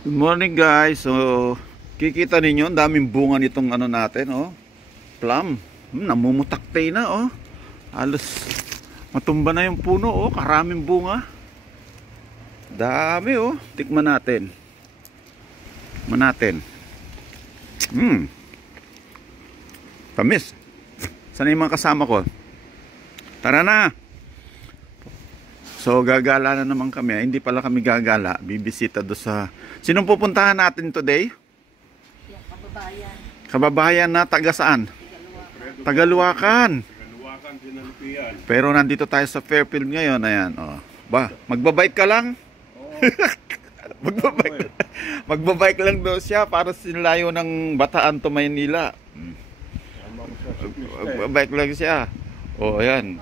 Good morning guys. So, kikita ninyo, ang daming bunga nitong ano natin, oh. Plum. Namumutakte na, oh. Halos matumba na yung puno, oh. Karaming bunga. Dami, oh. Tikman natin. Tikman natin. Tamis. Sana yung mga kasama ko? Tara na. So gagala na naman kami. Hindi pala kami gagala. Bibisita do sa... Sinong pupuntahan natin today? Kababayan. Kababayan na taga saan? Tagaluwakan. Tagaluwakan, Sinalpian. Pero nandito tayo sa Fairfield ngayon. Ayan, oh. Ba, magbabike ka lang? Oo. Magbabike. Magbabike lang daw siya para sinlayo ng Bataan to Maynila. Tama ko sa siklista. Magbabike lang siya. Oh, ayan.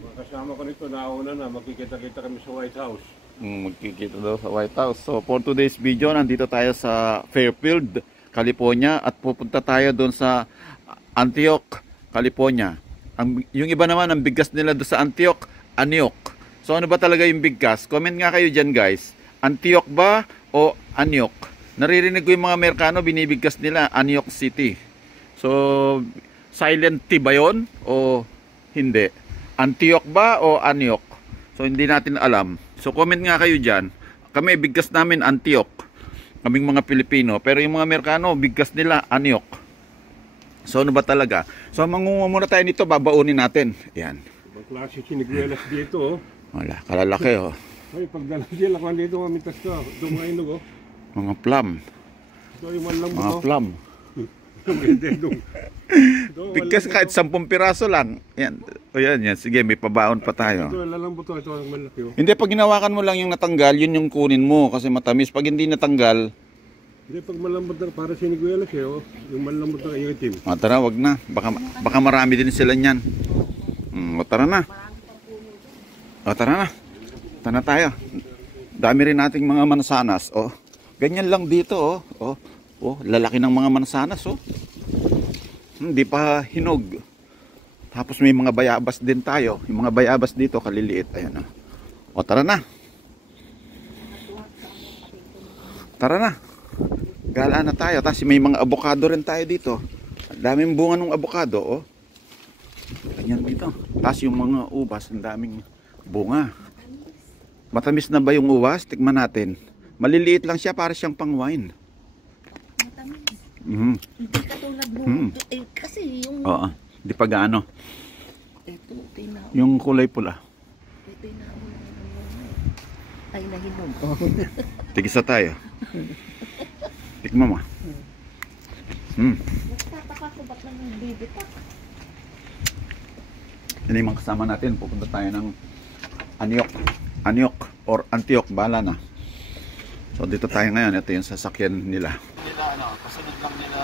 Mga kasama ko nito, nauna na, makikita-kita kami sa White House. Magkikita daw sa White House. So for today's video, nandito tayo sa Fairfield, California, at pupunta tayo doon sa Antioch, California. Yung iba naman, ang bigkas nila doon sa Antioch, Aniok. So ano ba talaga yung bigkas? Comment nga kayo dyan guys. Antioch ba o Aniok? Naririnig ko yung mga Amerikano, binibigkas nila Aniok City. So silent T ba yun o hindi? Antioch ba o Aniok? So hindi natin alam. So comment nga kayo dyan. Kami bigkas namin Antioch, kaming mga Pilipino. Pero yung mga Amerikano, bigkas nila Aniok. So ano ba talaga? So mangunguha muna tayo nito, babaunin natin. Yan. Ibang klase siniguelas dito, oh. Wala, kalalaki oh. Ay, pagdala sila kung dito mamitas ka. Ito mga inog, oh. Mga plum. Ito yung malambot, Mga oh. plum. Bigkas kahit 10 piraso lang. Yan. O yan, yan. Sige, may pabaon pa tayo. Ito, lalambot, oh. Ito ang malaki, oh. Hindi, pag ginawakan mo lang yung natanggal, yun yung kunin mo kasi matamis. Pag hindi natanggal, Hindi, pag malambot na, para siniguelas, eh, oh. Yung malambot na, yung itim. tara, wag na. Baka marami din sila niyan. O tara na. O tara na. Tara na tayo. Dami rin nating mga mansanas. O, ganyan lang dito, oh. O, lalaki ng mga mansanas, oh. Hindi pa hinog. Tapos may mga bayabas din tayo. Yung mga bayabas dito, kaliliit. Ayan, oh. O, tara na. Tara na. Gala na tayo. Tapos may mga avocado rin tayo dito. Ang daming bunga ng avocado, oh. Ganyan dito. Tapos yung mga ubas, ang daming bunga. Matamis na ba yung ubas? Tikman natin. Maliliit lang siya, para siyang pang wine. Matamis. Hindi katulad mo. Kasi yung... Oo. Di pa gaano. Ito, tinaw. Yung kulay pula. Ito, ay, nahinom. Tigisa tayo. Tikman mo. Nagtataka ko ba't lang yung bibitak? Yan yung mga kasama natin. Pupunta tayo ng Aniok or Antioch. Bahala na. So dito tayo ngayon. Ito yung sasakyan nila. Kasunod lang nila.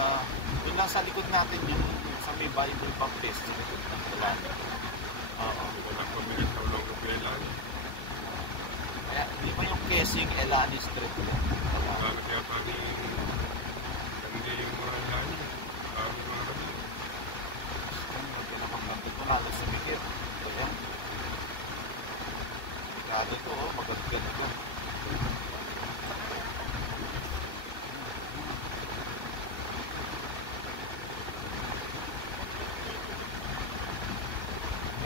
Yung nasa likod natin yung sa may Bible Baptist. Sa likod ng Kalanda. Oo. Walang pamilit ng logo kailan. Kaya di ba yung Kesing Elani Street? Bakit kaya pati hindi yung mga lani. Bakit mga kami. Pinapaglantik ko natin sa bigit. Ito yan. Pagkado ito, oh. Magagad ito.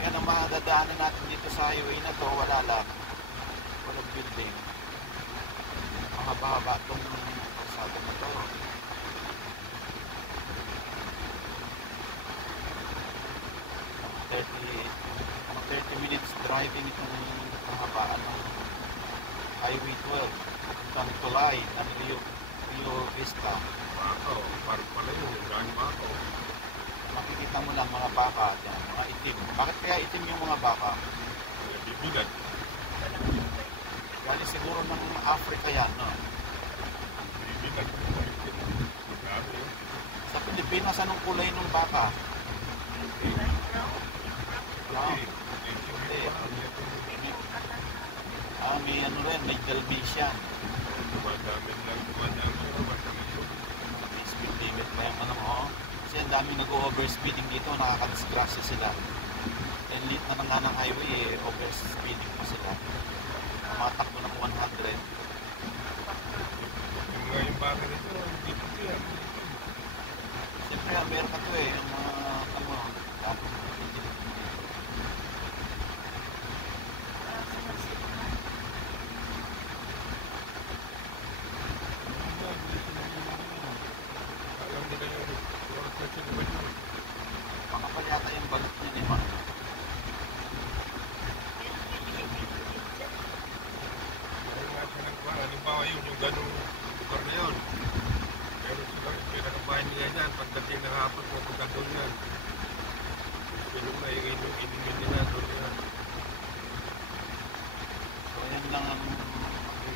Yan ang mga dadaanan natin dito sa highway na to. Wala lang. Walang building. Mahaba-haba itong kalsada na to. 30 minutes driving itong kahabaan ng Highway 12 papuntang Tulay ng Rio Vista. Bakaw, parang pala yung daan bakaw. Makikita mo lang mga baka dyan, mga itim. Bakit kaya itim yung mga baka? Bibigat. Galing siguro ng Africa yan, no? Bibigat. Grabe, oh. Sa Pilipinas, anong kulay ng baka? May ano rin, may Dalmatian. Dumadami lang, May speed limit pa yung ano mo. Kasi ang daming nag-overspeeding dito, nakakadisgrasya sila. And late na nga ng highway, overspeeding pa sila. Tumatakbo ng 100.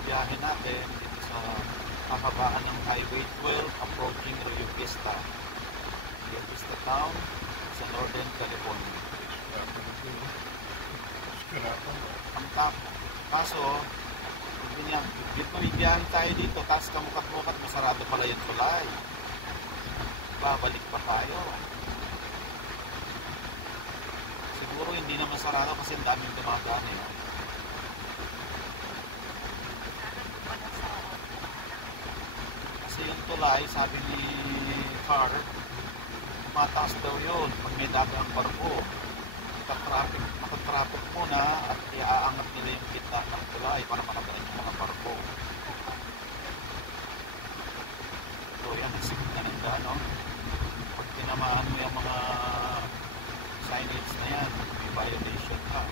biyahe natin dito sa kakabaan ng Highway 12 approaching Rio Vista. Rio Vista Town sa Northern California. Ang kaso, biyahe tayo dito, tapos kamukat-mukat, masarado pala yung tulay. Babalik pa tayo. Siguro hindi naman sarado kasi ang daming dumadaan eh. Kasi yung tulay, sabi ni Carr, mataas daw yun pag may dagang barko. Nakatraffic muna at iaangat nila yung kita ng tulay para makadaan yung mga barko. So yan, nagsipit na ng daan, no? Pag tinamaan mo yung mga signage na yan, may violation ka.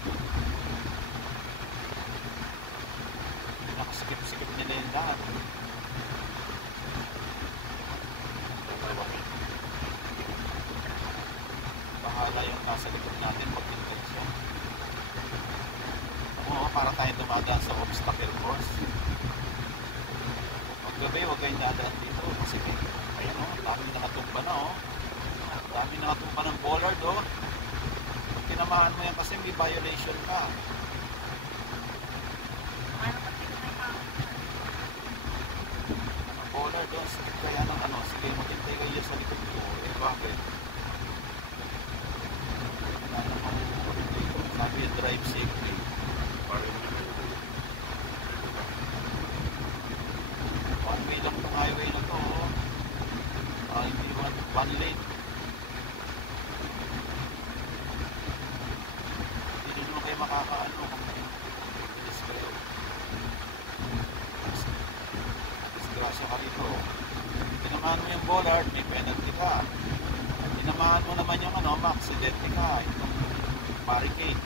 Nakasikip-sikip nila yung daan. Bahala yung nasa likod natin pag-intensyon. Oo, para tayo dumadaan sa obstacle course. Paggabi, huwag kayong dadaan dito kasi ayan o, dami nakatumba na o. Dami nakatumba ng bollard o. Pag tinamaan mo yan kasi may violation ka. Bollard o, kaya ng ano, sige maghintay kayo sa likod ko. Eh bakit? Sabi yung drive safely. One way lang itong highway na to. Hindi one lane. Hindi naman kayo makakaano kung bilis kayo. Disgrasya ka rito. Tinamaan mo yung bollard, may penalty ka. Tinamaan mo naman yung ano, ma-accidente ka. Itong barricade.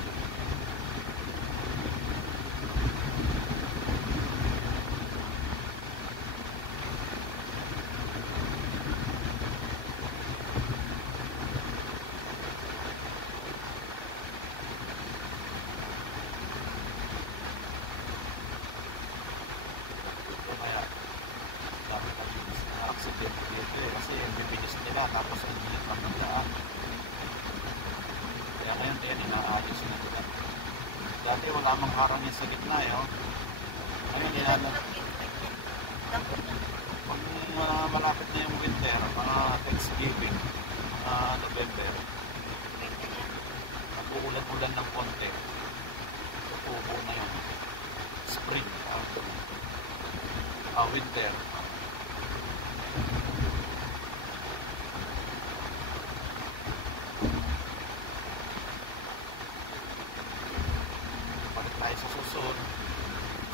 Kaya dapat na-accidente dito eh. Kasi yung bibilis nila tapos ang bilis pang ng daan. Kaya ngayon yan, inaayos na nila. Dati wala mang harangin sa gitna eh. Oh. Ngayon, pag malapit na yung winter, mga Thanksgiving, November, nag-uulan-ulan ng konti. Tutubo na yun. Spring. Winter. Balik tayo sa susunod.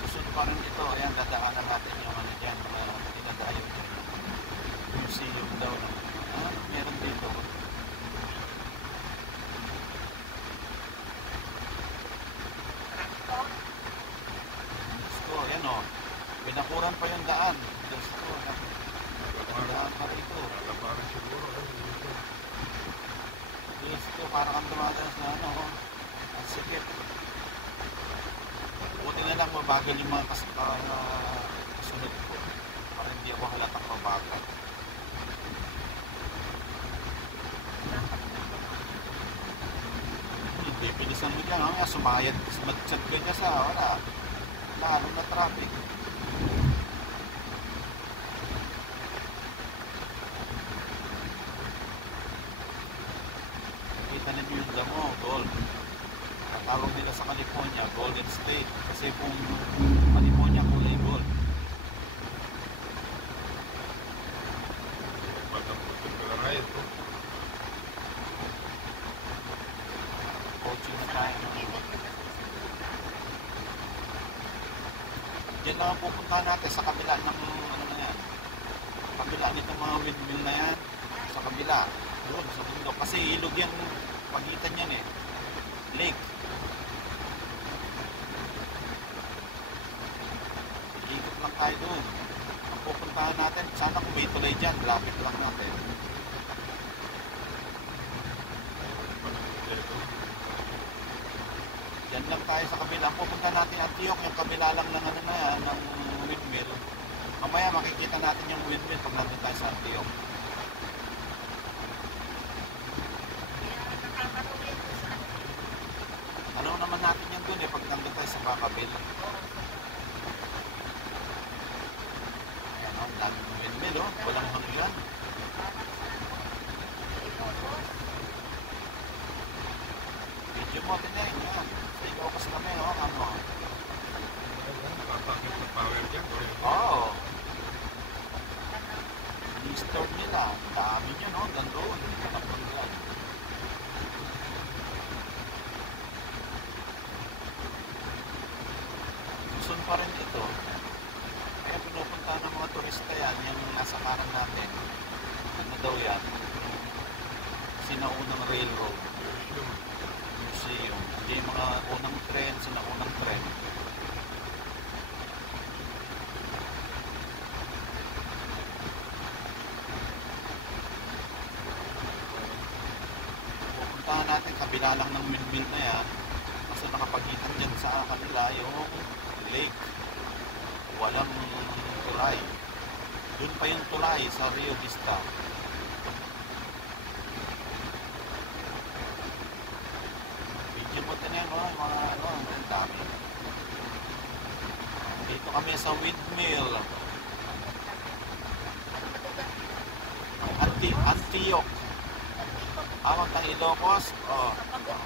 Susunod pa rin ito. Ayan, dadaanan natin yung ano dyan. Dinadayo dyan. Museum daw. Meron dito. So, ayan o. Pinakuran pa yung daan. Diyos ko. Daan pa rito. Parang siguro. Diyos ko, parang kang dumadaan sa ano. Ang sikip. Buti na lang mabagal yung mga kasunod ko. Para hindi ako halatang mabagal. Hindi, pilisan mo dyan. Mamaya sumayad. Mag-chat ka niya sa wala. Lalo na traffic. Kita ninyo yung damo, gold. Tawag nila sa California, Golden State. Kasi kung California, kulay gold. Coaching na tayo. Diyan lang ang pupuntahan natin sa kabila ng ano na yan. Kabila nitong mga windmill na yan. Sa kabila. Doon, sa bundok. Kasi ilog yan, pagitan yan eh. Lake. Ikot lang tayo doon. Ang pupuntahan natin, sana kung may tulay dyan, lapit lang natin. Diyan lang tayo sa kabila. Ang pupuntahan natin Antioch, yung kabila lang ng ano na yan, ng natin yung windmill pag nandun tayo sa Antioch. Ano naman natin yan dun pag nandun tayo sa Bacabel. Ayan, ang daming windmill, walang hanggan. Video mo, tinayin yan. Sa Ilocos kami, ano. Papakit na power dyan. Oo. I-store nila. Ang dami nyo, no? Gandun. Kapaglan. Luzon pa rin ito. Kaya pinupunta ng mga turista yan. Yung nasa kanan natin. Ano daw yan? Sinaunang railroad. Museum. Hindi yung mga unang tren. Sinaunang tren. Pupuntahan natin kabila lang ng windmill na yan. Kasi nakapagitan dyan sa kanila yung lake. Walang tulay. Doon pa yung tulay sa Rio Vista. Video mo tayo yung mga ang dami. Dito kami sa windmill. Antioch. Awag ng Ilocos.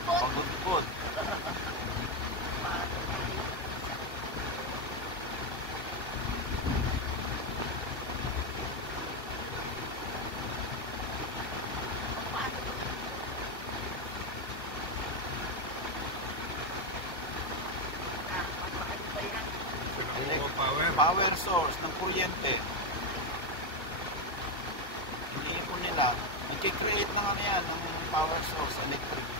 Pagudpud. Power source ng kuryente. Iniipon nila. Nag-create ng ano yan, ng power source, electric.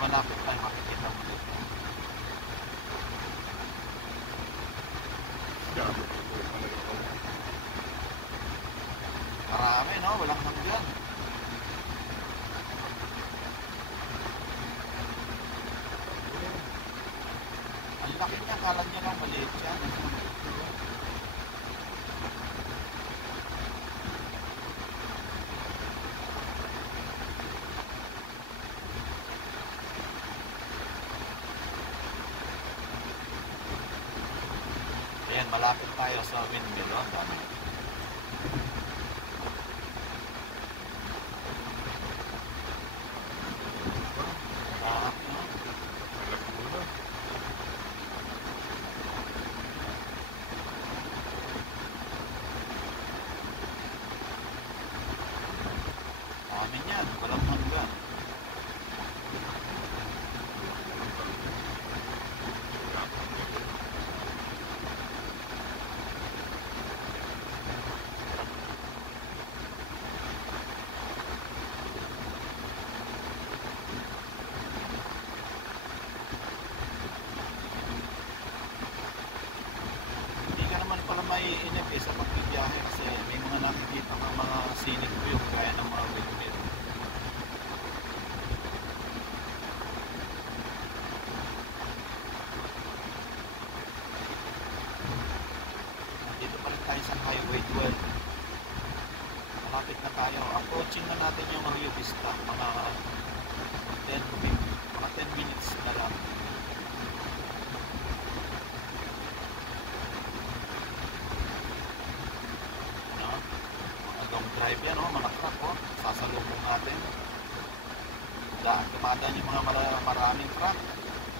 Malapit tayo makikita mo dito. Marami, no? Walang hanggan. Ang laki niya, kala niya lang maliit yan. Ayan, malapit tayo sa windmill. Dami. Dami niyan, walang hanggan. Pala may inip sa pagbibiyahe kasi may mga nakikita ng mga scenic view kaya ng mga windmill. Dito pa rin tayo sa Highway 12. Malapit na tayo. Approaching na natin yung Rio Vista. Mga 10 minutes na lang. Drive yan, mga truck, sasalubong natin. Dumadaan yung mga maraming truck.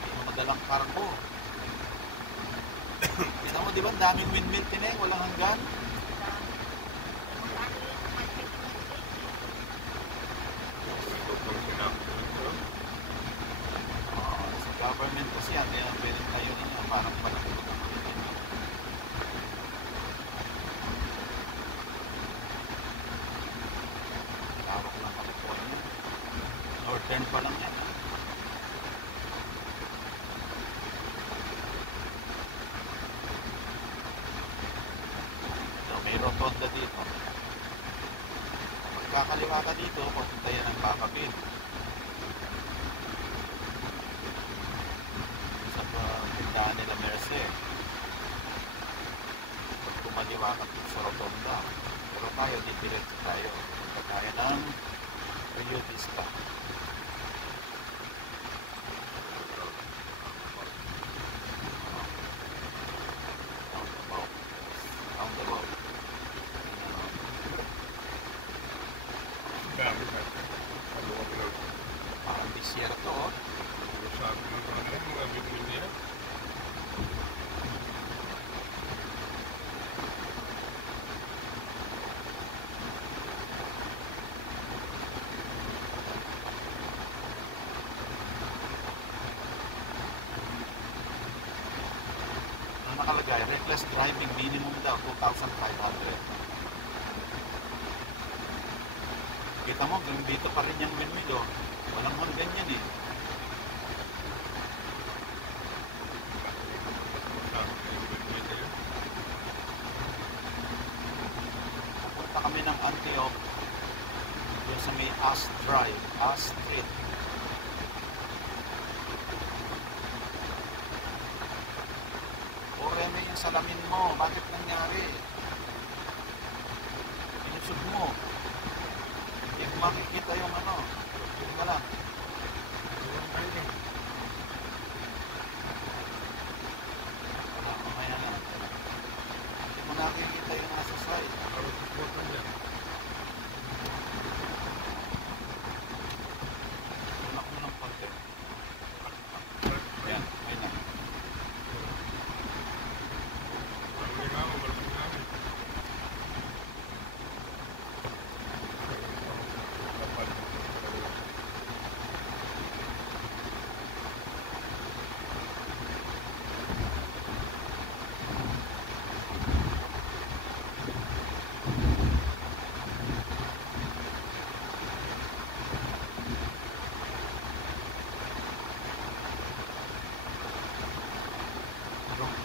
Yung madalang cargo. Kita mo, di ba, daming windmill tineng, walang hanggan. Sa government kasi yan, kaya pwede tayo rin yan, parang malaki. 10 pa lang yan. So, may rotonda dito. Pagkakaliwa ka dito, papunta yan ng Bacaville. Sa tindahan nila Merced. Pag kumaliwa ka dito sa rotonda. Pero tayo, didiretso tayo. Punta tayo ng Rio Vista. Roundabout. Dami na. Maluwag lang. Parang disyerto, oh. Sabi ng mga bitmin niya. Ano nakalagay? Reckless driving minimum daw, 2,500. Kita mo, ganun dito pa rin yung windmill, oh. Walang hanggan yan, eh. Sabi ng bitmin niya. Pupunta kami ng Antioch doon sa may Ash Drive, Ash Street. O Rene, yung salamin mo, bakit nangyari? Inusog mo. Hindi mo makikita yung ano. Yung ka lang. Wala, mamaya na. Hindi mo nakikita yung nasa side. Parang suportan niya. Tulak mo ng konti. Yan, ayun na. Parang may nga, malaking namin. Kapal.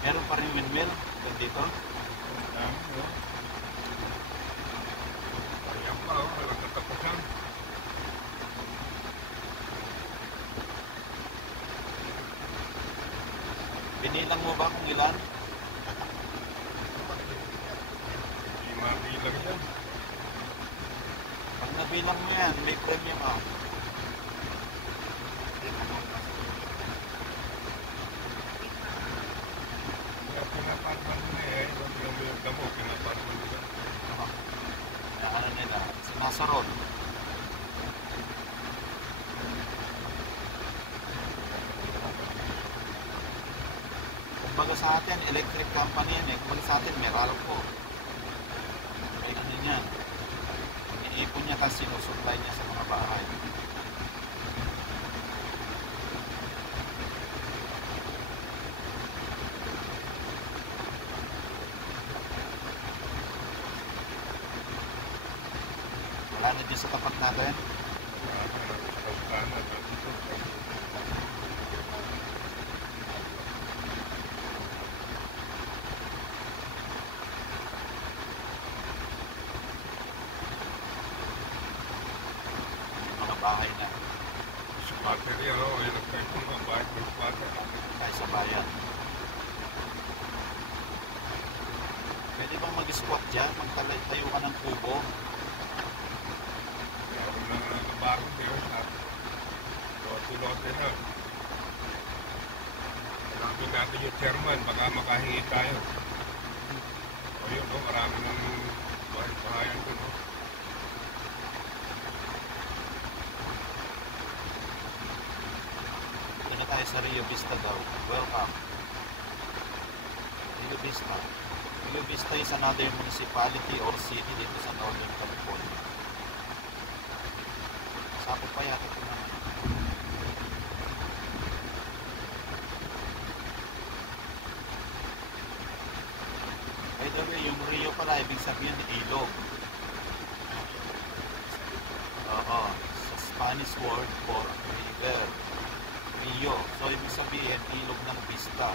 Meron pa rin windmill dito. Dami, no? Ayan pa, oh. Walang katapusan. Binilang mo ba kung ilan? Hindi mabilang yan. Pag nabilang mo yan, may premium ka. Kaya pinaparman mo eh. Yung damo, pinaparman nila. Kaya ano nila, sinasarod. Kumbaga sa atin, electric company yan eh. Kumbaga sa atin, Meralco. May ano yan. Iniipon niya kasi sinusupply niya sa mga bahay. Wala na dyan sa tapat natin. Mga bahay na Squatter yan, oh. Yan ang type ng mga bahay ng squatter. tayo sa bayan. Pwede bang mag-squat dyan? Magtayo ka ng kubo? Meron na nabago yun. Lote-lote na. Hanapin natin yung chairman, baka makahingi tayo. O yun, no? Marami ng bahay-bahayan ko, no? Ito na tayo sa Rio Vista daw. Welcome. Rio Vista. Rio Vista is another municipality or city dito sa Northern California. Sapo pa yata ito naman. By the way, yung Rio pala, ibig sabihin ilog. Oo. Sa Spanish word for Rio. So, ibig sabihin, ilog ng Vista.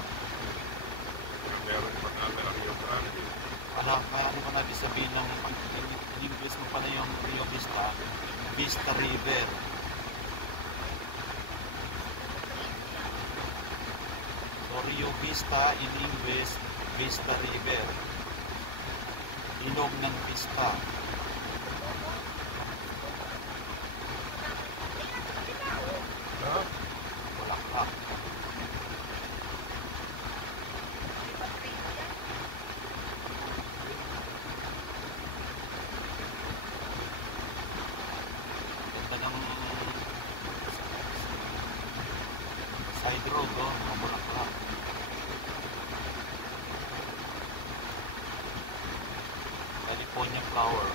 Meron pa namin ang Rio Grande. Kaya ano ba natin sabihin ng English mo pala yung Rio Vista? Vista River. So, Rio Vista in English, Vista River. Ilog ng Vista. Ha? Bulaklak. Ganda ng side road, oh, mga bulaklak. California flower.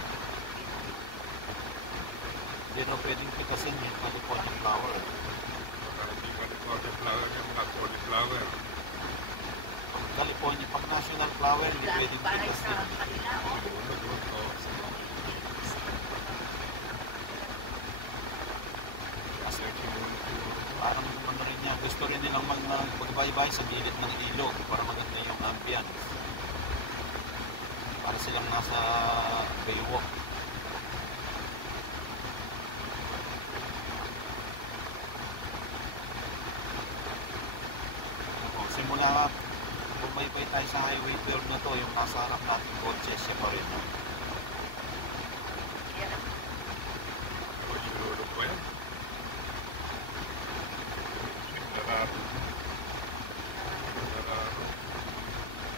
Hindi na pwedeng pitasin yung California flower. Baka hindi California flower yan, mga cauliflower. California, pag national flower, hindi pwedeng Bahay sa pitasin. kanila, oh. Parang ano rin niya, gusto rin nilang magbaybay sa gilid ng ilog para maganda yung ambience. Para silang nasa baywalk. Simula bumaybay tayo sa highway 12 na to, yung nasa harap natin kotse, siya pa rin. Sinulog pa yan. Nararo.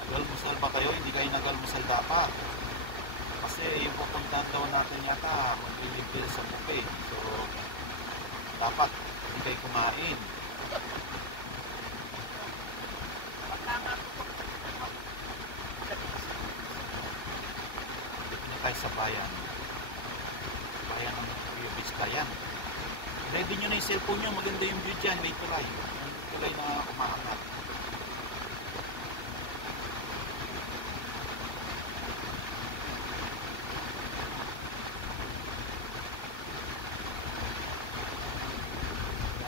Nagalmusal ba kayo? Hindi kayo nagalmusal dapat. Kasi yung pupuntahan daw natin yata, maglilimpil sa buffet. So, dapat hindi kayo kumain. Dito na tayo sa bayan. Bayan ng Rio Vista yan. Ready nyo na yung cellphone nyo. Maganda yung view dyan. May tulay. May tulay na umaangat.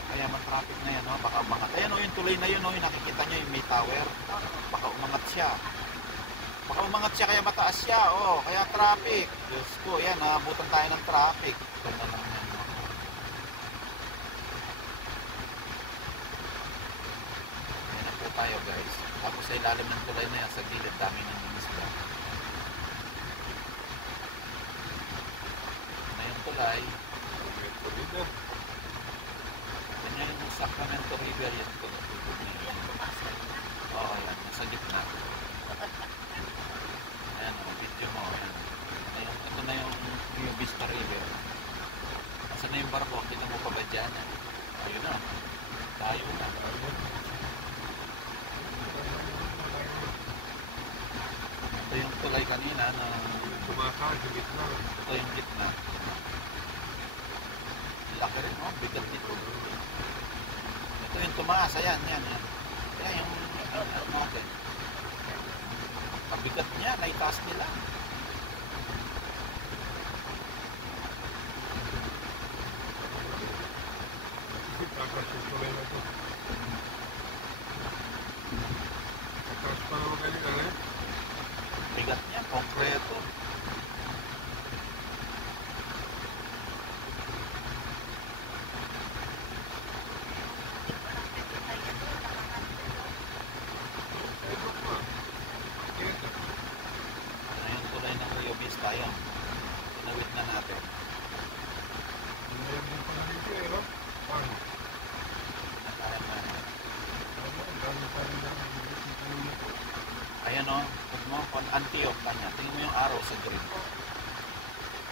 Kaya traffic na yan, no? Baka umangat. Ayan, yung tulay na yun, no? Yung nakikita nyo yung may tower. Baka umangat siya. Baka umangat siya kaya mataas siya. Oh, kaya traffic. Diyos ko, yan, naabutan tayo ng traffic. Ganda lang yan, no? Ayan na po tayo, guys. Tapos sa ilalim ng tulay na yan, sa gilid, dami ng isda. Na yung tulay, yan yung Sacramento River yan ito. Oo, yan. Nasa gitna. Ayan o, video mo. Ayan. Ito na yung Rio Vista River. Nasa na yung barko? Kita mo pa ba dyan? Ayun na. Tayo na. Ito yung tulay kanina na Tumakas sa gitna. ito yung gitna. Laki rin, oh. Bigat nito. Ito yung tumaas. Ayan, yan, yan. Kaya yung natin. Mabigat niya, naitaas nila. Takas yung tulay na ito. Takas pa naman kanina, eh. Bigat niya, konkreto. Ayun, tulay ng Rio Vista yan. Tinawid na natin. Meron din pala dito, eh, no? Paano? Nakayan na. Ang dami pa rin na Ayan o, pag mo, Antioch kanya. Tingnan mo yung arrow sa green.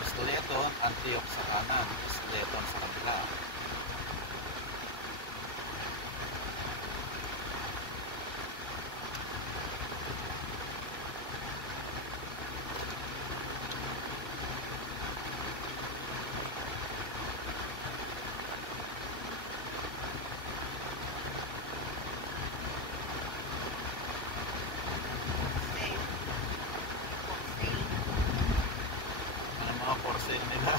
Isleton, Antioch sa kanan. Isleton sa kabila. Ano mga for sale nila.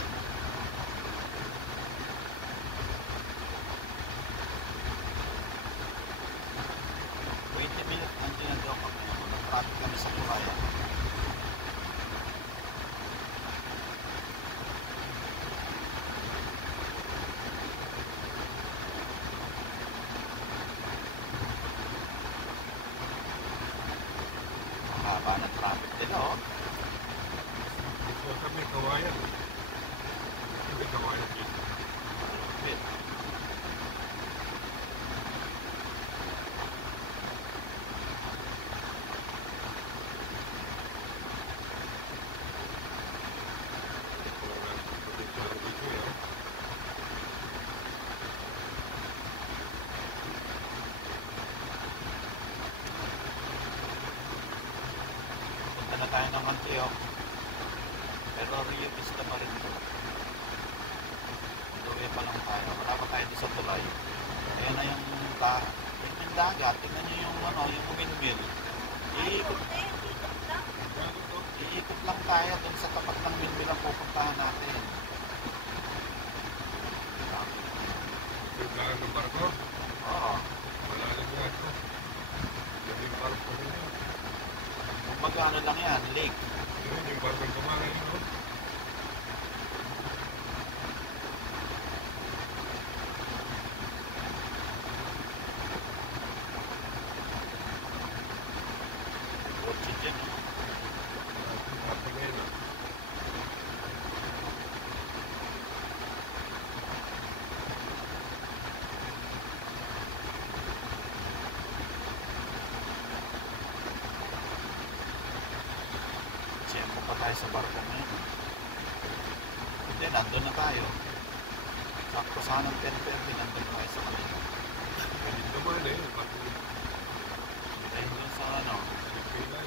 may kawayan. May kawayan dito. Punta na tayo ng Antioch. Pero Rio Vista pa rin ito. Tuloy pa lang tayo. Wala pa tayo doon sa tulay. Ayan na yung dagat. Tingnan nyo yung yung windmill. Iikot lang tayo doon sa tapat ng windmill ang pupuntahan natin. Biglaan ng barko. Oo. Malalim yan. Yung barko rin yun. Magkano lang yan, lake. Yun, yung barko kumain, no? Kotse dyan. Barko na yun, ah. Siyempre pa tayo sa barko ngayon. Hindi, nandun na tayo. Sakto sana ng 10:30, nandun na tayo sa kanila. Ganit naman eh. Barko Dahil doon sa kailan.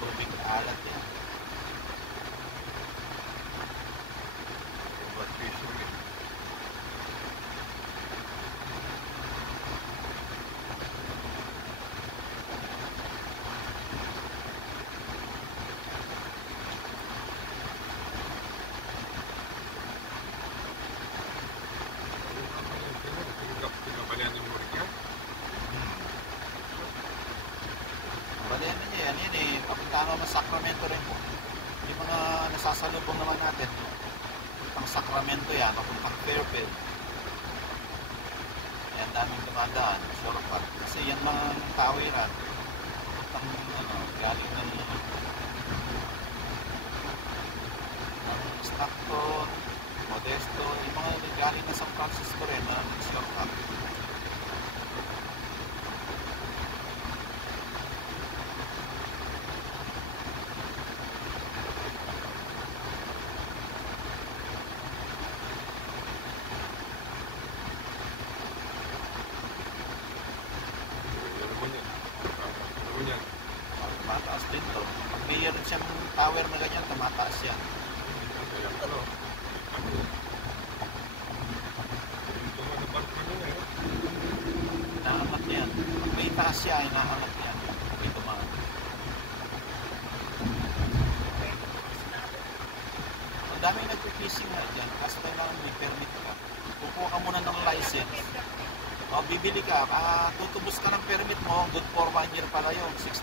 tubig alat yan. But fishing eh. Pinabalian yung murik yan. Bali ano niya yan, yun eh, papunta naman Sacramento rin po. Yung mga nasasalubong naman natin, papuntang Sacramento yan, papuntang Fairfield. Yan daming dumadaan, shortcut. Kasi yan mga tawiran, papuntang galing ng Stockton, Modesto, yung mga galing na San Francisco rin, shortcut. Ano mo yan? Ano mo yan? Tumataas din to. Pag mayroon siyang tower na ganyan, tumataas yan. Kaya ano? Yung tuwa ng barko nila eh. Inaangat yan. Pag may taas siya, inaangat yan. May tumaan. Ang daming nagpipishing nga dyan. Kasi kailangan may permit ka. Kukuha ka muna ng license. O, bibili ka. Tutubos ka ng permit mo. Good for 1 year pala yun. $60.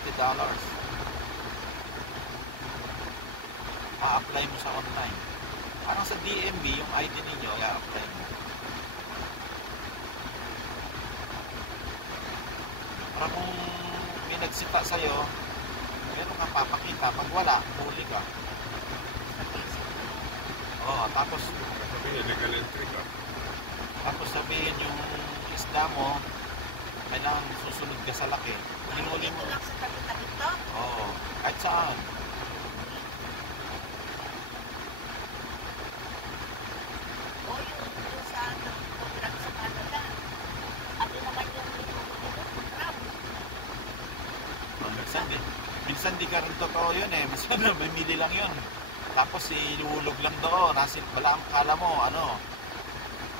A-apply mo sa online. Parang sa DMV, yung ID ninyo, i-apply mo. Para kung may nagsita sa'yo, meron kang papakita. Pag wala, huli ka. Oo, tapos Sabi niya, legal entry ka. sabihin yung isda mo, kailangan susunod ka sa laki. Hinuli mo. Dito lang sa tabi-tabi to. Oo, kahit saan. O yung sa nagpupulang sa Canada. Ako naman yung crab. Minsan di ka rin totoo yun eh. Minsan mamimili lang yun. Tapos iluhulog lang doon. Wala ang kala mo, ano.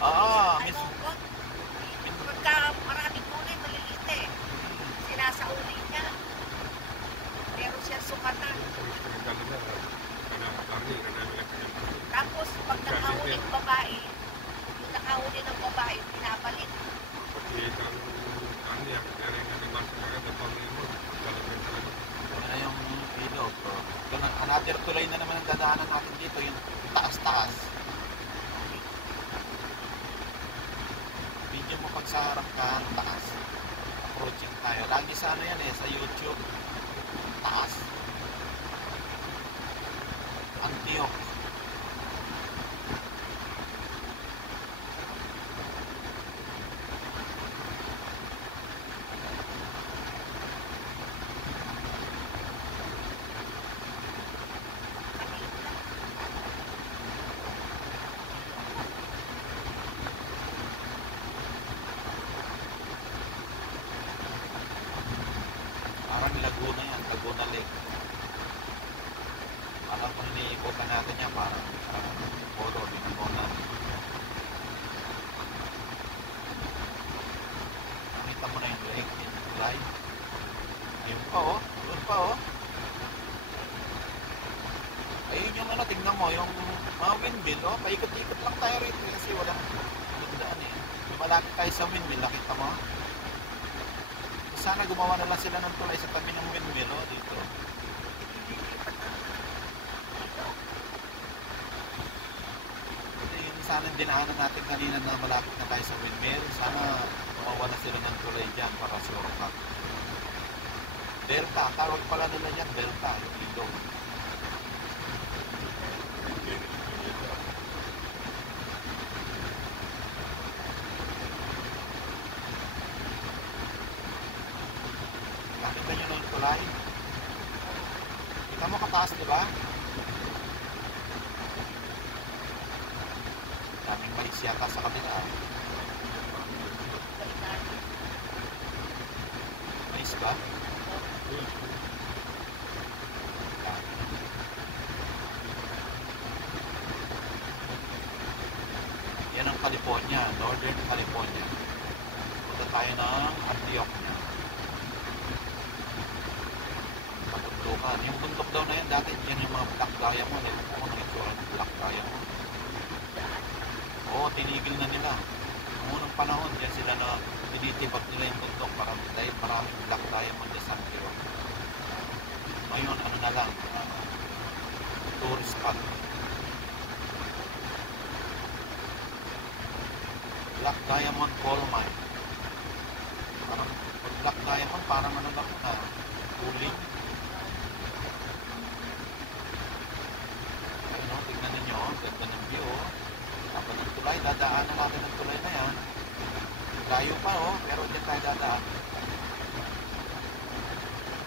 Oo, minsan. Pagka maraming kulay, maliliit eh. Sinasauli niya. Meron siya sukatan. Yung Canada, kami, Tapos pag nakahuli ng babae, yung nakahuli ng babae, pinabalik. pati kang kanya, kaya rin naman sa mga pang mo, talagang talaga. dadaanan natin dito, yung taas-taas. Video mo pag sa harap ka, taas. Approaching tayo. Lagi sa ano yan eh, sa YouTube. Taas. Antioch. Parang Laguna yan, Laguna Lake. Alam ko iniikutan natin yan, parang polo, Laguna. Nakita mo na yung lake, yung tulay. Ayun pa oh, doon pa oh. Ayun yung ano, tingnan mo, yung mga windmill, oh, paikot-ikot lang tayo rito kasi walang daan eh. Malapit tayo sa windmill, nakita mo? Sana gumawa na lang sila ng tulay sa tabi ng windmill, oh, dito. Ito yun sana yung dinaanan natin kanina na malapit na tayo sa windmill. Sana gumawa na sila ng tulay dyan para shortcut. Delta, tawag pala nila dyan, Delta, yung ilog. Nakita nyo na yung tulay. Kita mo kataas, diba? Daming mais yata sa kabila. Mais ba? Yan ang California, Northern California. Punta tayo ng Antioch na. Pabundukan. Yung bundok daw na yan, dati yan yung mga black diamond. Ewan ko kung itsura ng black diamond. Oo, tinigil na nila. Noong unang panahon, yan sila na tinitibag nila yung bundok para dahil maraming black diamond dyan sa Antioch. Ngayon, ano na lang, tourist spot. Black diamond coal mine. Parang black diamond, parang ano lang na, cooling. Ayun o, tignan ninyo, ganda ng view o. Tapos ng tulay, dadaanan natin ng tulay na yan. Layo pa o, pero dyan tayo dadaan.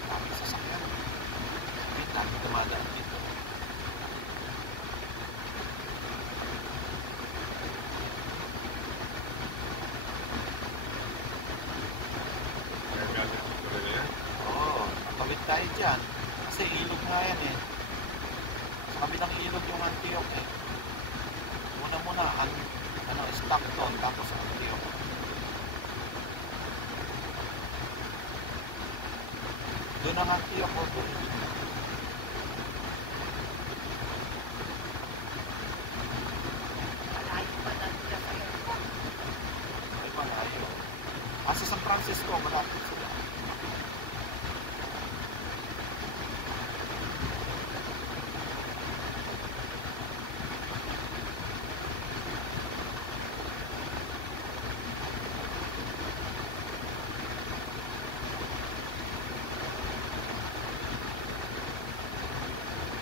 Dami sasakyan. Ayun, dami dumadaan dito. Kaya galit yung tulay na yan. Oo, nakawit tayo dyan. Kasi ilog nga yan eh. Sa kabilang ilog yung Antioch eh. Muna, Stockton, tapos Antioch. Doon ang Antioch o doon. Malayo pa na sila sa airport. Ay, malayo. Sa San Francisco, malapit sila.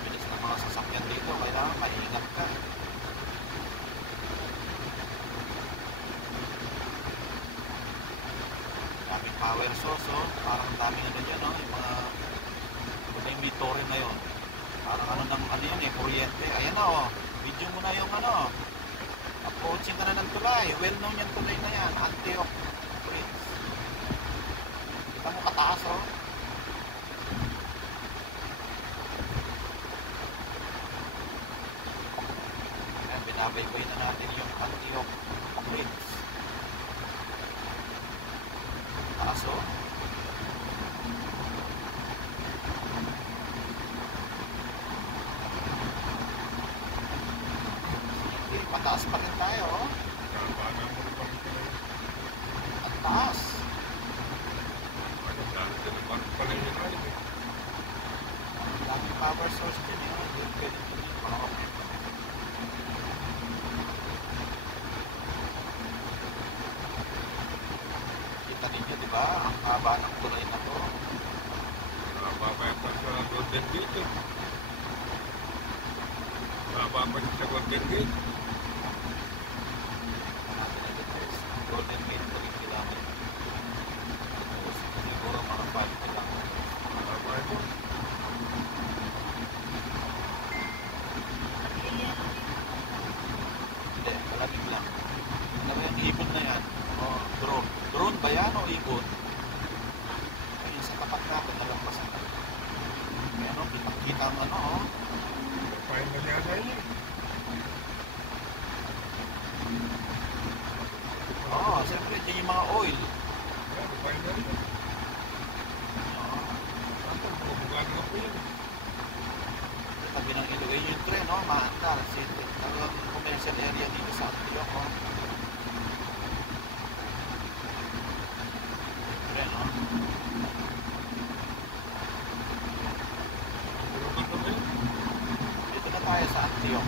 Bilis ng mga sasakyan dito, kailangan maingat ka. Daming power source, oh. Parang daming ano dyan, oh. Yung mga inventory na yun. Parang ano yun eh, kuryente. Ayan na, oh. Video mo na yung ano. Approaching ka na ng tulay. Well known yung tulay na yan. Antioch Prince. Kita mo kataas, oh. Ayan, binabaybay na natin yung Antioch Prince. Taas, oh. Sige, pataas pa rin tayo, oh. Kapanan mo rin pa rin tulay. Ang taas. Ano, dami din naman pala yung ilalim eh. Ang daming power source din, eh. Yun, pwede din yung Antioch.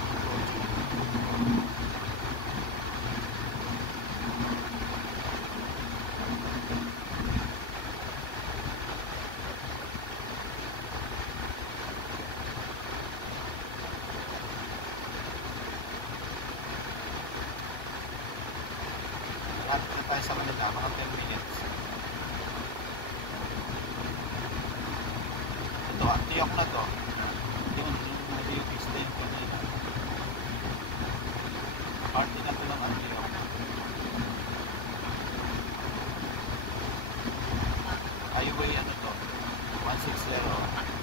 Lapit na tayo sa kanila, mga 10 minutes. Ito, Antioch na to. Yun, yung nag-i-fix din kanina. Party na to ng Antioch. Highway ano to? 160.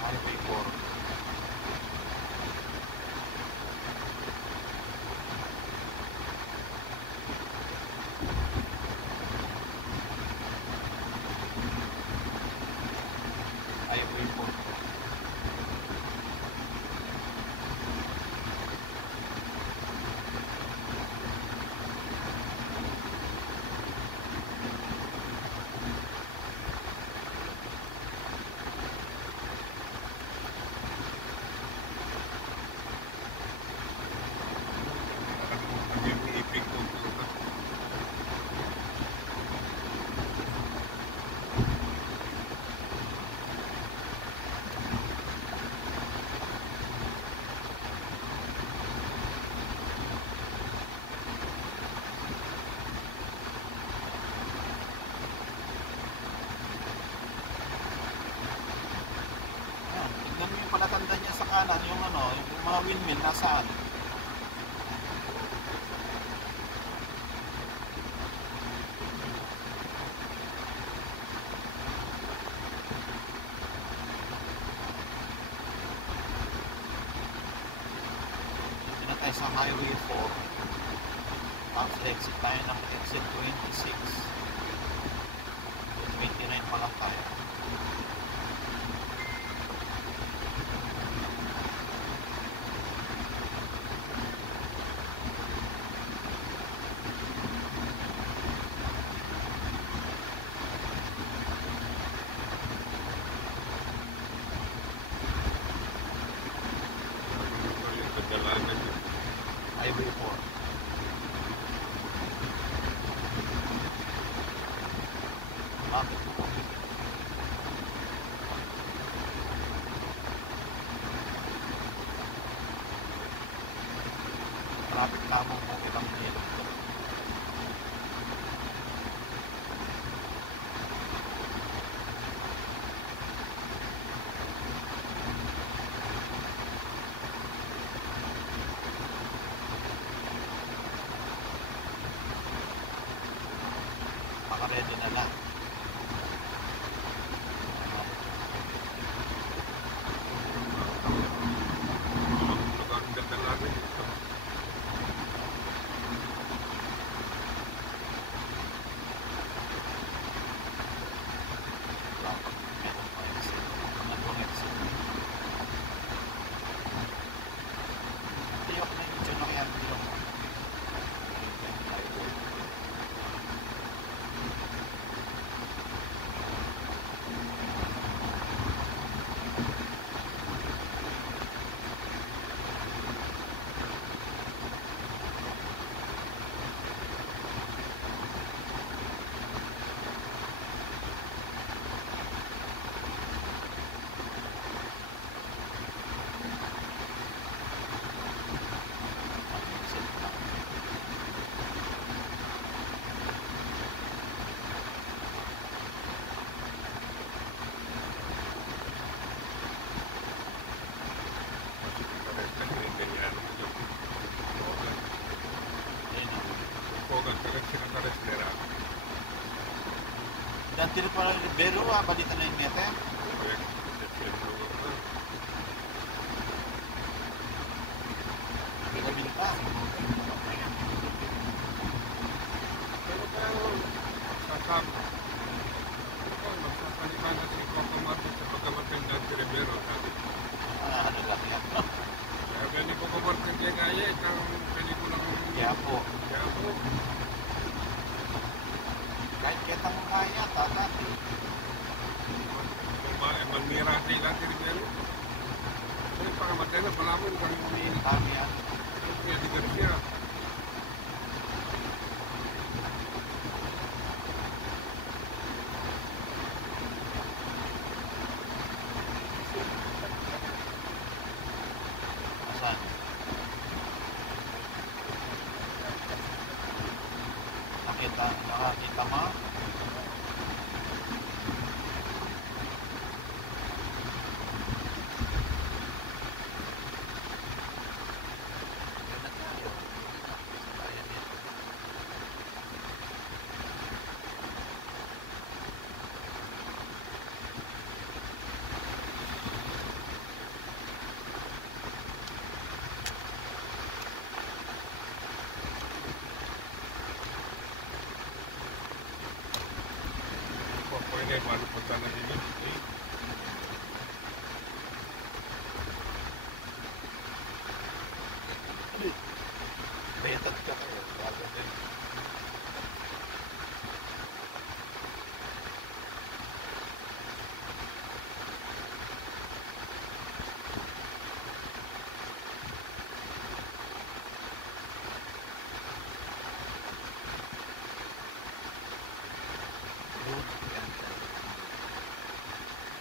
Highway 4. Highway 4 to. Yung ipig ko. Ayan, tignan mo yung palatanda niya sa kanan, yung ano, yung mga windmill nasaan. Dito na tayo sa Highway 4. Tapos exit tayo ng exit 26. 29 pa lang tayo. Yung kadalanan yun. Highway 4. Bakit po? Traffic tamang po ilang minuto. Maka-ready na lang. Ang kadalanan yun. Antiok pala ni Bero, balita na yung mete. Correct. Pinabilita. Pero tayo, magsasaliman si Coco Martin sa pagkamatay ng Dante Rivero, sabi. Ano lang yan. Kaya gani Coco Martin kaya kaya, itang pelikulang Kaya po, Kaya po, kahit kita mo kaya, tatati. magmira sa Dante Rivero. Pero pagkamatay na, pala mo kang umiinig. Kami yan. Kaya di Garcia. Asan? Nakakita mo? Pwede, paano punta na din yun? Betad ka kayo. Bago din.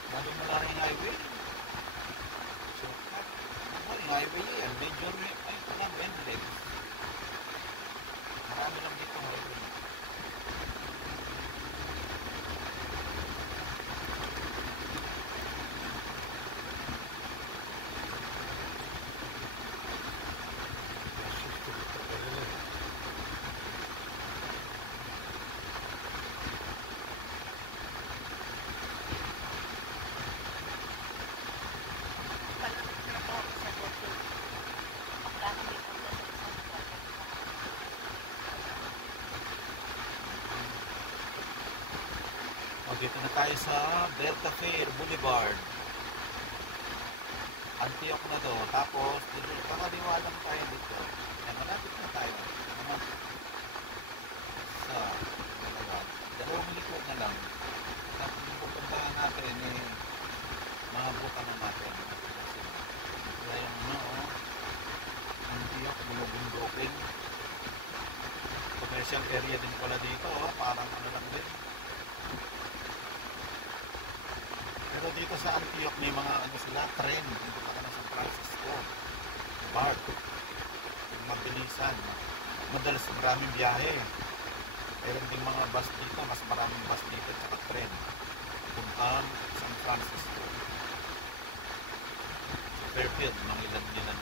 Lalo mo lang yung highway. So, yung highway yan. Medyo, ay, wala, Bentley. Marami lang dito highway. Pala nagtrabaho ko sa hotel. Wala kami punta sa isang hotel. O, dito na tayo sa Delta Fair Boulevard. Antiok na to. Tapos, dito, kakaliwa lang tayo dito. Ay, malapit na tayo. Naman sa Boulevard. Dalawang likod na lang. Tapos, yung pupuntahan natin, mga buka na natin. Kaya yung Antiok, bulubundukin. Commercial area din pala dito, parang ano lang din. Pero dito sa Antiok may mga ano sila, train. Dito pa ka na San Francisco. BART. Mabilisan. Madalas maraming biyahe. Meron din mga bus dito, mas maraming bus dito at saka train. Puntang San Francisco. Sa Fairfield, mga ilan-ilan.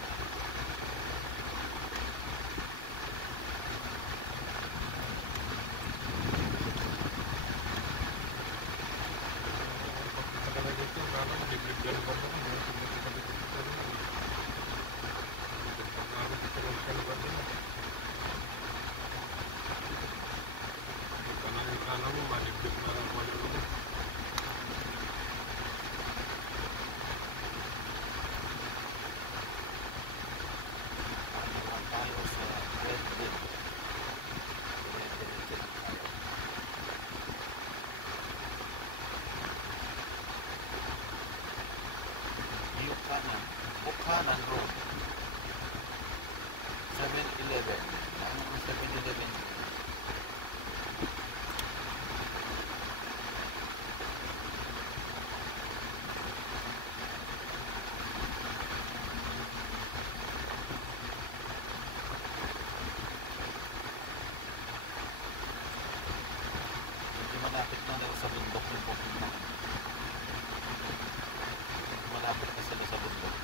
Pagkawa tayo sa Redwood. Redwood lang tayo. Buchanan Road. 7-Eleven. Anong 7-Eleven? Medyo malapit na daw sa bundok yung pupuntahan. Malapit na sila sa bundok.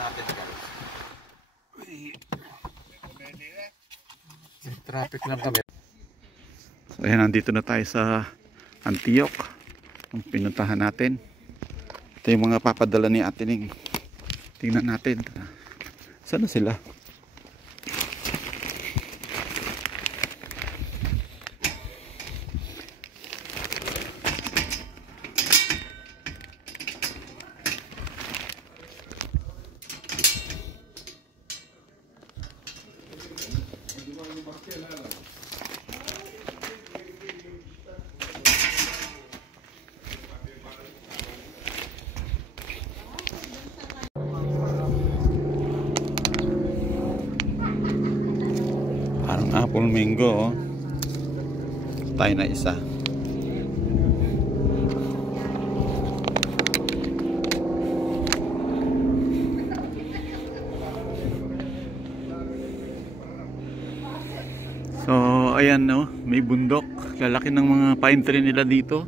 natin guys. Traffic lang kami. So ayan, nandito na tayo sa Antioch. Ang pinuntahan natin. Ito yung mga papadala ni Ate Ning. Tingnan natin. Saan na sila? Parang apple mango, oh. Tayo na isa. So, ayan, no, may bundok. Lalaki ng mga pine tree nila dito.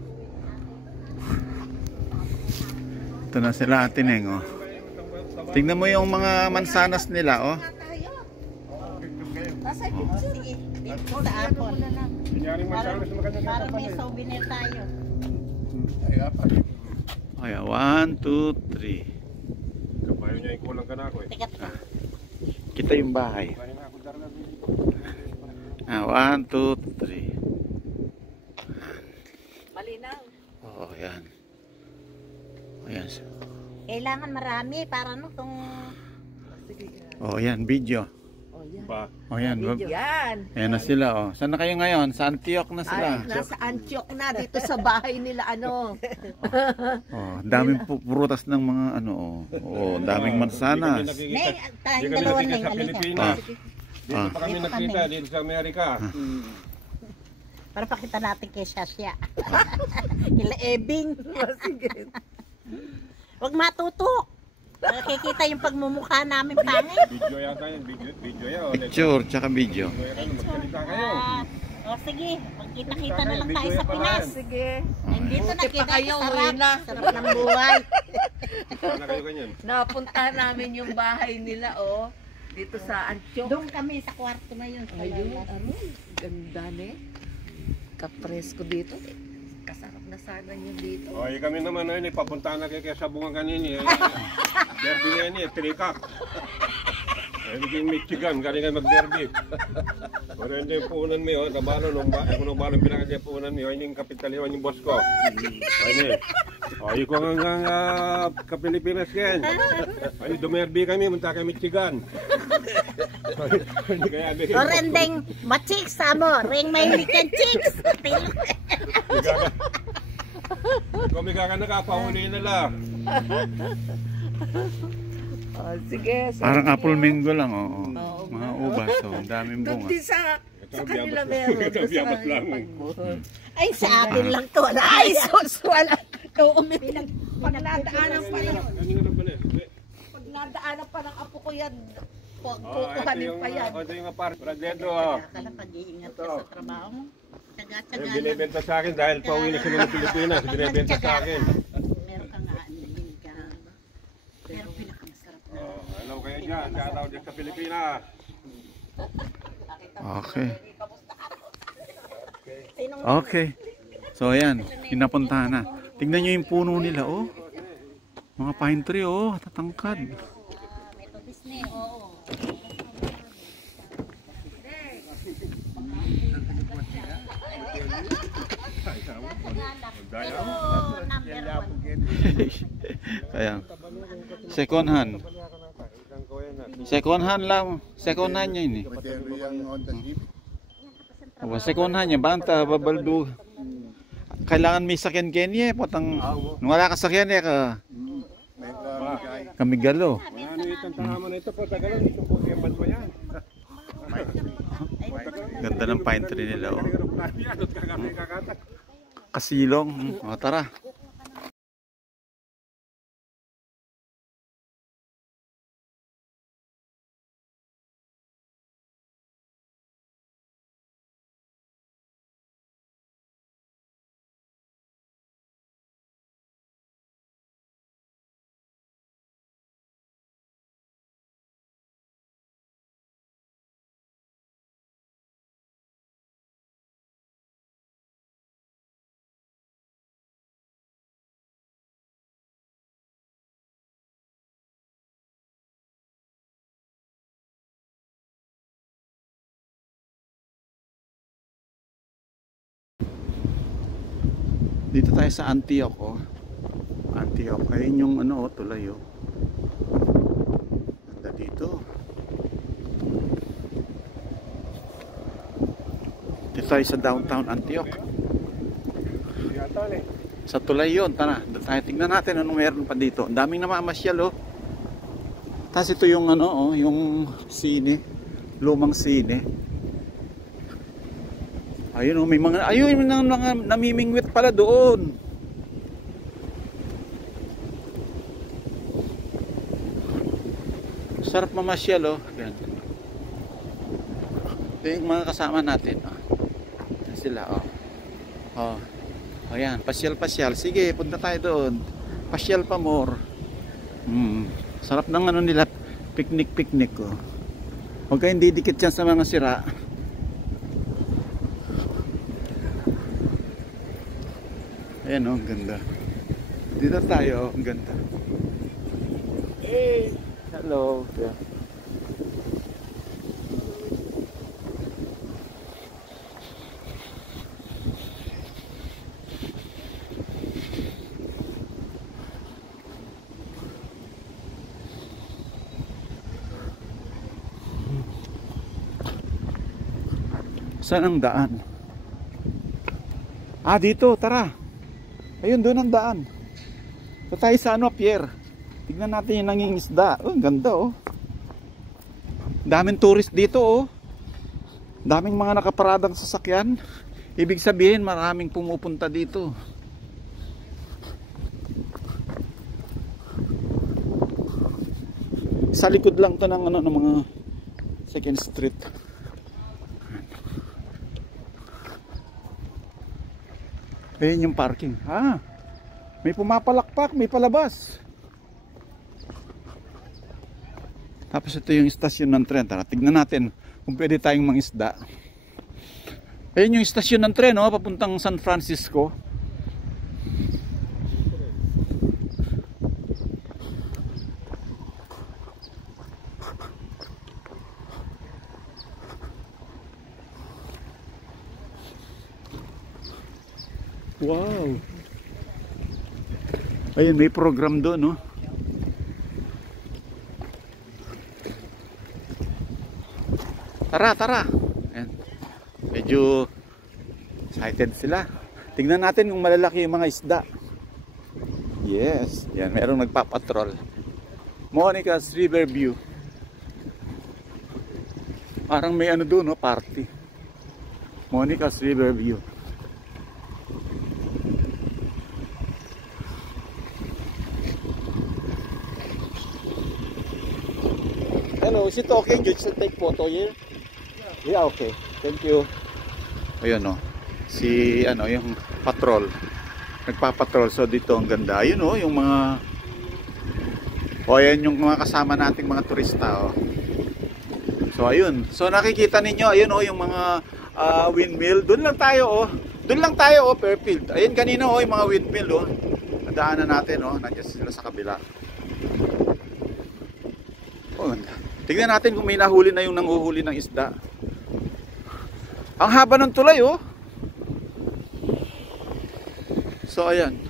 Ito na sila, Ate Neng, oh. Tingnan mo yung mga mansanas nila, oh. Nasa picture eh. Dito sa apple. Sinyaring masalas na maganda Para may souvenir tayo. Ayan, 1, 2, 3. Kapayo niya yung kulang ka na ako eh. Tikat ka. Kita yung bahay. Kaya na ako darla dito. 1, 2, 3. Malinaw. Oh, ayan. Ayan. Kailangan marami para no itong... Oh, ayan, video. Ba? Oh, ayan. Yan. Ayan na sila, oh. Saan na kayo ngayon? Sa Antioch na sila. Ay, nasa Antioch na, dito sa bahay nila, ano. Oh, daming prutas ng mga ano, oh. Oh, daming mansanas. Neng, tayong Hindi kami dalawa nakikita neng, sa alika. Pilipinas. Dito Ah. pa kami Dito nakita, kami. dito sa Amerika. Para pakita natin kay Shasha. Kila Ebing. Sige. Huwag matutok. Nakikita yung pagmumukha namin pangit. Video yata yan, video yan. Picture, tsaka video. Video yan, magsalita kayo. O sige, magkita-kita na lang tayo sa Pinas. Sige. Dito Buti nakita pa kayo, sarap. uwi na. Sarap ng buhay. Sana kayo ganyan. Napuntahan namin yung bahay nila, oh. Dito sa Antioch. Doon kami sa kwarto na yun. Ayun, ano, ganda ne. Kapresko dito. Kasarap na sana yun dito. Okay, kami naman ayun, papunta na kayo sa bunga kanini. Derby na yan eh, trikak. Naging Michigan, galing nga mag-derby. Pero hindi yung puunan mo yun, kabalo nung balong pinakasya puunan mo yun, yung kapitaliwan yung boss ko. Ayun eh. Ayun ko hanggang kapilipinas yan. Ayun, dumerby kami, munta kay Michigan. Kaya O rendeng ma-chicks mo. Ring may weekend chicks. kung may kaka nakapahuli nila. Oh, sige. Parang apple mango lang, oh. Mga ubas, oh. Ang daming Doon bunga. din sa kanila biyabas- meron. ito, biyabas lang. Ay, sa akin lang to. Ay, sus, wala. Pag nadaanan pa lang. Ano nga ba na? Pag nadaanan pa ng apo ko yan, Oh, kukuhanin pa yan. ito yung apart. Radyedo, oh. Kala pag-iingat ka sa trabaho mo. Tsaga-tsaga Yung lang. binibenta sa akin dahil pauwi na sila ng Pilipinas, binibenta sa akin. Meron ka nga, hindi ka. Pero pinakamasarap na. Oh, hello kayo dyan, shout out dyan sa Pilipinas. Okay. Okay. So, ayan. Pinapuntahan na. Tingnan nyo yung puno nila, oh. Mga pine tree, oh. Tatangkad. May tubis na eh, oo. Pero number one. Kaya, second hand. Second hand lang. Second hand niya ini. Oh, second hand niya. Banta, babaldo. Kailangan may sakyan kenye. Potang, nung wala ka sakyan niya ka. Kamigalo. Ano itong tama na ito po, tagalan, ito po, keman mo yan. Ganda ng pine tree nila, oh. Kakatay. Kasilong. O, tara. Dito tayo sa Antioch, oh. Antioch. Ayun yung ano, oh, tulay, oh. Ganda dito. Dito tayo sa downtown Antioch. Sa tulay yun, tara. Tayo, tignan natin anong meron pa dito. Ang daming namamasyal, oh. Tapos ito yung ano, oh, yung sine. Lumang sine. Ayun, oh, may mga, ayun, may mga namimingwit pala doon. Sarap mamasyal, oh. Ayan. Ito yung mga kasama natin, oh. Ayan sila, oh. Oh. Ayan, pasyal-pasyal. Sige, punta tayo doon. Pasyal pa more. Sarap ng ano nila, picnic-picnic, oh. Huwag kayong didikit yan sa mga sira. Ayan, oh, ang ganda. Dito tayo, oh, ang ganda. Hey! Hello. Yeah. Saan ang daan? Ah, dito, tara. Ayun, doon ang daan. So tayo sa ano, pier. Tignan natin yung nangingisda. Oh, ang ganda, oh. Daming tourist dito, oh. Daming mga nakaparadang sasakyan. Ibig sabihin, maraming pumupunta dito. Sa likod lang to ng ano, ng mga second street. Ayun yung parking. Ah, may pumapalakpak, may palabas. Tapos ito yung istasyon ng tren. Tara, tignan natin kung pwede tayong mangisda. Ayun yung istasyon ng tren, oh, papuntang San Francisco. Wow. Ayun, may program doon, no? Tara, tara. Ayan. Medyo excited sila. Tingnan natin kung malalaki yung mga isda. Yes. Yan, merong nagpapatrol. Monica's Riverview. Parang may ano doon, no? Party. Monica's Riverview. Hello, is it okay? You just take photo here? Yeah, okay. Thank you. Ayun, no. Si ano, yung patrol. Nagpapatrol. So dito ang ganda. Ayun, no, yung mga ayan yung mga kasama nating mga turista, oh. So ayun. So nakikita ninyo, ayun, oh, yung mga windmill. Doon lang tayo, oh. Doon lang tayo, oh, Fairfield. Ayun kanina, oh, yung mga windmill, oh. Nadaanan natin, oh. Nandiyan sila sa kabila. Oh, ganda. Tignan natin kung may nahuli na yung nanguhuli ng isda. Ang haba ng tulay, oh. So ayan.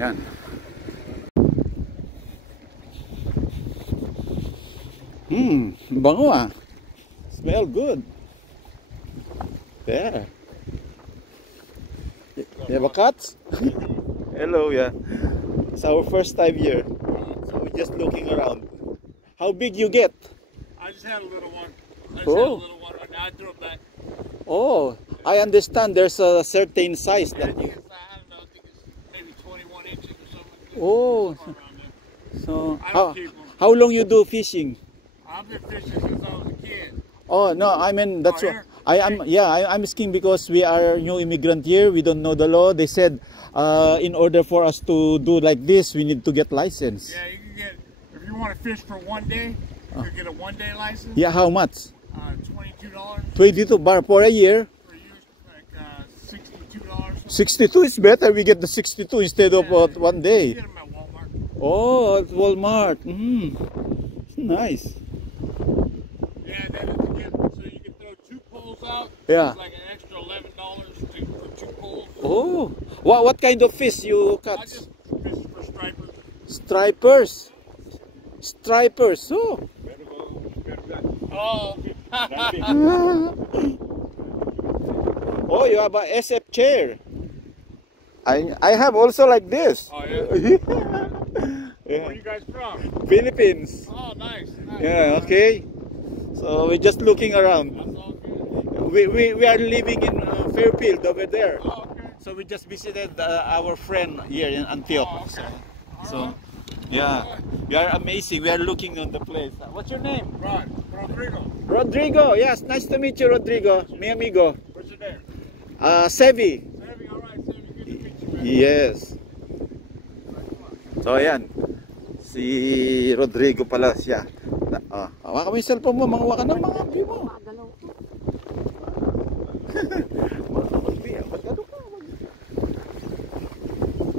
Yan. Bango, ah. Smell good. Yeah. You have a cat? Hello, yeah. It's our first time here. So we're just looking around. How big you get? I just had a little one. Oh. Had a little one right now. I threw it back. Oh, I understand there's a certain size Yeah, I that. think it's, I don't know, I think it's maybe 21 inches or something. Oh, Somewhere around there. so I don't keep 'em. how long you do fishing? I've been fishing since I was a kid. Oh no, I mean that's Oh, what I'm asking because we are new immigrant here. We don't know the law. They said in order for us to do like this, we need to get license. Yeah, you can get, if you want to fish for one day, you can get a one-day license. Yeah, how much? $22 22 bar for a year. for you, like $62. 62 is better. We get the 62 instead of Yeah. one You day. get them at Walmart. Oh, at Walmart. Nice. Yeah, then you get, so you can throw 2 poles out. Yeah. It's like an extra $11 for 2 Oh, what kind of fish you I catch? just fish for stripers. Stripers. Stripers. Oh. Meron ko, pergat. Oh, Oh, you have a SF chair. I have also like this. oh yeah. Yeah. Where you guys from? Philippines. Oh, nice. Nice. Yeah, okay. So we're just looking around. That's all good. We are living in Fairfield over there. Oh, okay. So we just visited our friend here in Antioch. Oh, okay. So yeah, we are amazing. We are looking on the place. What's your name? Right. Rodrigo. Rodrigo. Yes, nice to meet you, Rodrigo. Mi amigo. What's your name? Sevi. Sammy. All right, Sammy. Good to meet you, man. Yes. So ayan. Si Rodrigo pala siya. Hawakan mo yung cellphone mo. Mangawa ka ng mga view mo.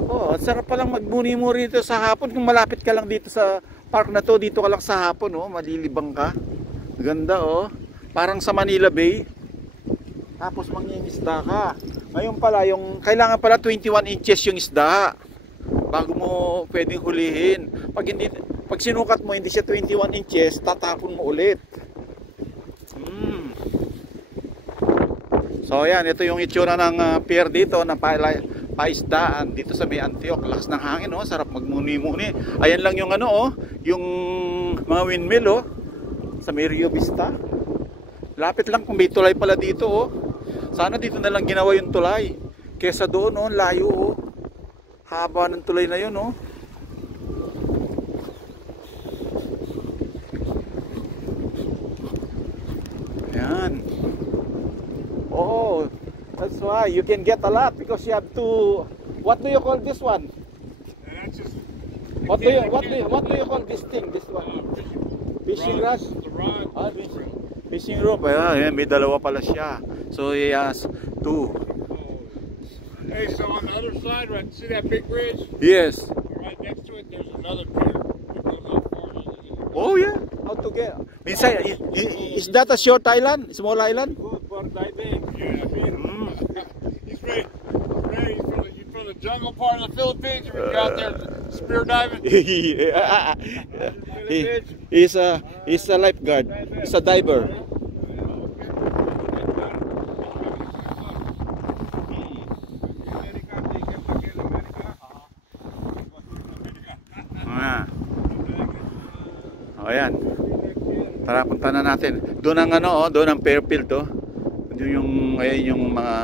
Oh, ang sarap palang magmuni-muni dito sa hapon. Kung malapit ka lang dito sa park na to, dito ka lang sa hapon, oh, malilibang ka. Ganda, oh. Parang sa Manila Bay. Tapos mangingisda ka. Ngayon pala, kailangan pala 21 inches yung isda bago mo pwedeng hulihin. Pag sinukat mo hindi siya 21 inches, tatapon mo ulit. So ayan, ito yung itsura ng pier dito na paisdaan dito sa may Antioch. Lakas ng hangin, oh, sarap magmuni-muni. Ayan lang yung ano, oh, yung mga windmill, oh, sa may Rio Vista. Lapit lang, kung may tulay pala dito, oh. Sana dito na lang ginawa yung tulay kesa doon, oh, layo, oh. Haba ng tulay na yun, oh. Ayan. Oh, that's why you can get a lot because you have to. What do you call this one? And that's just What do you call this thing? This one? Fishing rod. the rod. Ah, fishing rope. Ayan, may dalawa pala siya. So he has two. Hey, so on the other side, right, see that big bridge? Yes. Right next to it, there's another pier. It goes out far. Oh yeah. How to get? Inside, is that a short island? Small island? Good for diving. Yeah, I mean, he's ready. He's from the jungle part of the Philippines. You're out there spear diving. He's a lifeguard. He's a diver. O yan. Tara, punta na natin. Doon ang ano, oh, doon ang Fairfield, oh. Yung ayan yung mga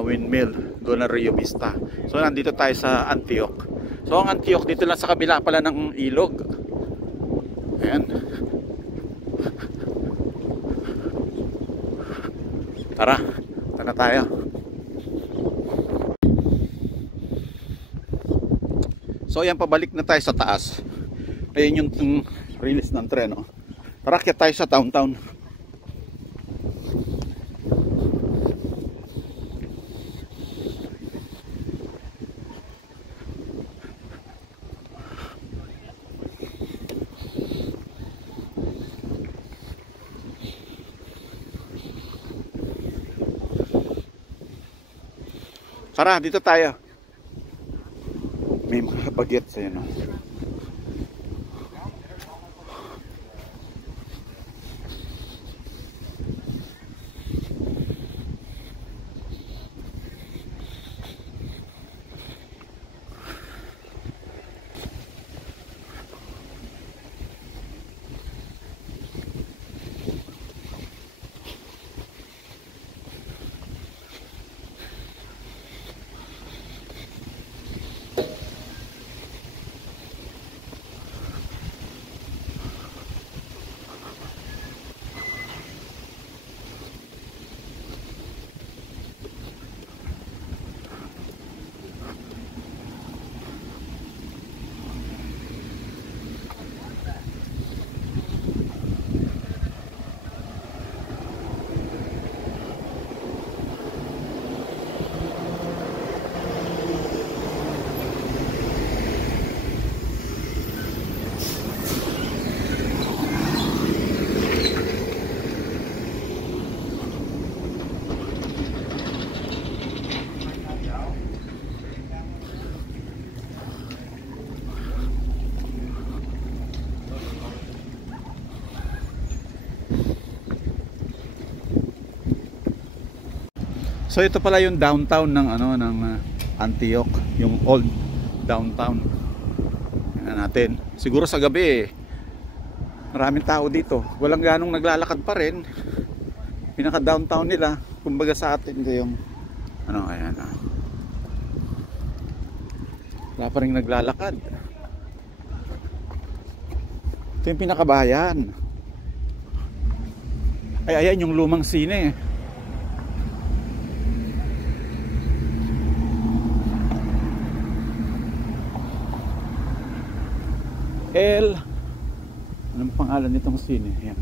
windmill doon na Rio Vista. So nandito tayo sa Antioch. So ang Antioch dito lang sa kabila pala ng ilog. Ayan. Tara, punta na tayo. So ayan, pabalik na tayo sa taas. Ayan yung release ng tren, oh. Tara, akyat tayo sa downtown. Tara, dito tayo. May mga bagets ayan, oh. So ito pala yung downtown ng Antioch, yung old downtown. Tingnan natin. Siguro sa gabi maraming tao dito. Walang ganong naglalakad pa rin. Pinaka downtown nila, kumbaga sa atin ito yung ayan. Wala pa rin naglalakad. Ito yung pinakabayan. Ay, ayan yung lumang sine. Anong pangalan nitong sine? Ayan.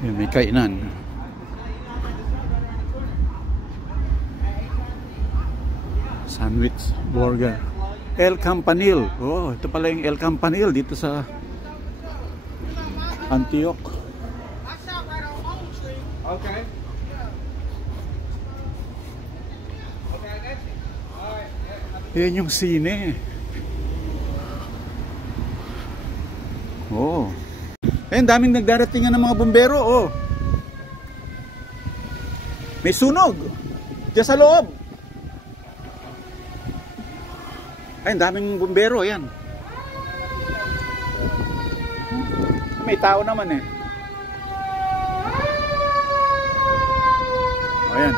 Ayan, may kainan. Sandwich, burger. El Campanil. Oh, ito pala yung El Campanil dito sa Antioch. Okay. Yan yung sine. Oh. Ayun, daming nagdaratingan ng mga bumbero. Oh. May sunog diyan sa loob. Ayun, daming bumbero. Yan. May tao naman eh. Ayan.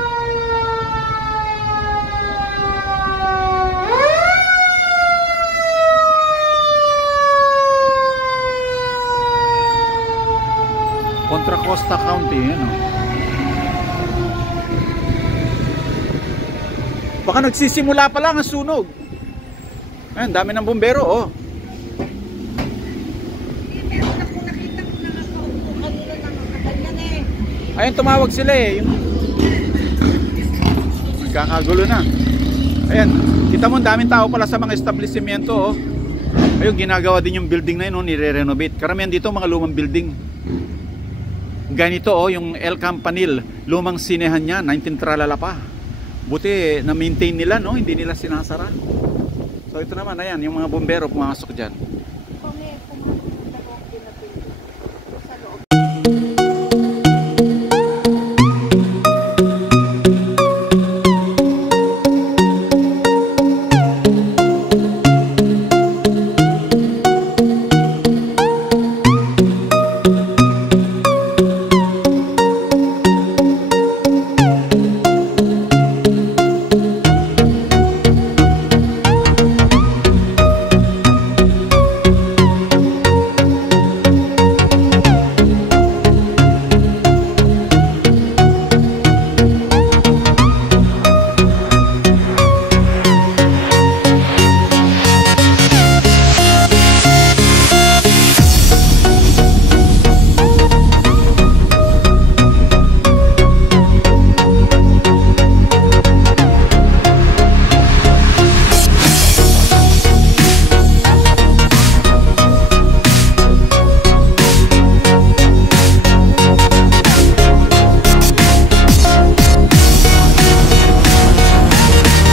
Contra Costa County, ano? Baka nagsisimula pa lang ang sunog. Ayan, dami ng bumbero, oh. Ayun, tumawag sila eh. Nagkakagulo na. Ayan, kita mo daming tao pala sa mga establishmento, oh. Ayun, ginagawa din yung building na yun, oh, nire-renovate. Karamihan dito mga lumang building. Ganito, oh, yung El Campanil, lumang sinehan niya, 19 tralala pa. Buti na maintain nila, no? Hindi nila sinasara. So ito naman, ayan, yung mga bumbero pumasok dyan.